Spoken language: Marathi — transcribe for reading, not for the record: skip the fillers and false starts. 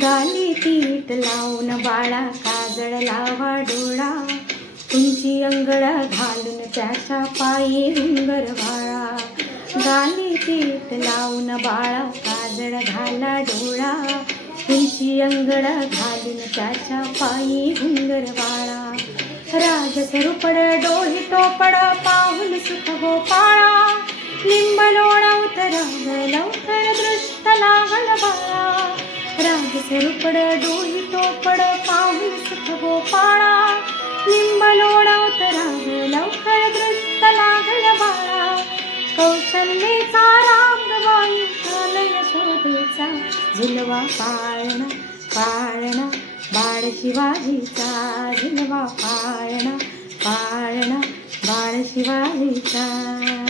गाली पीठ लावून बाळा काजळ लावा डोळा, उंची अंगड घालून त्याच्या पायी घुंगर वाळा. गाली पीठ लावून बाळा काजळ घाला डोळा, उंची अंगड घालून त्याच्या पायी घुंगर वाळा. राजस रुपड डोही टोपड पाहुल सुख गोपाळा, लिंब लोणा उतराव लवकर दृष्ट लागल बाळा. राजस रुपड डोही टोपड पाहुल सुख गोपाळा, लिंब लोणा उतराव लवकर दृष्ट लागल बाळा. कौशल्येचा रामबाई झाला यशोदेचा, झुलवा पाळणा पाळणा बाळ शिवाजीचा, झुलवा पाळणा पाळणा बाळ शिवाजीचा.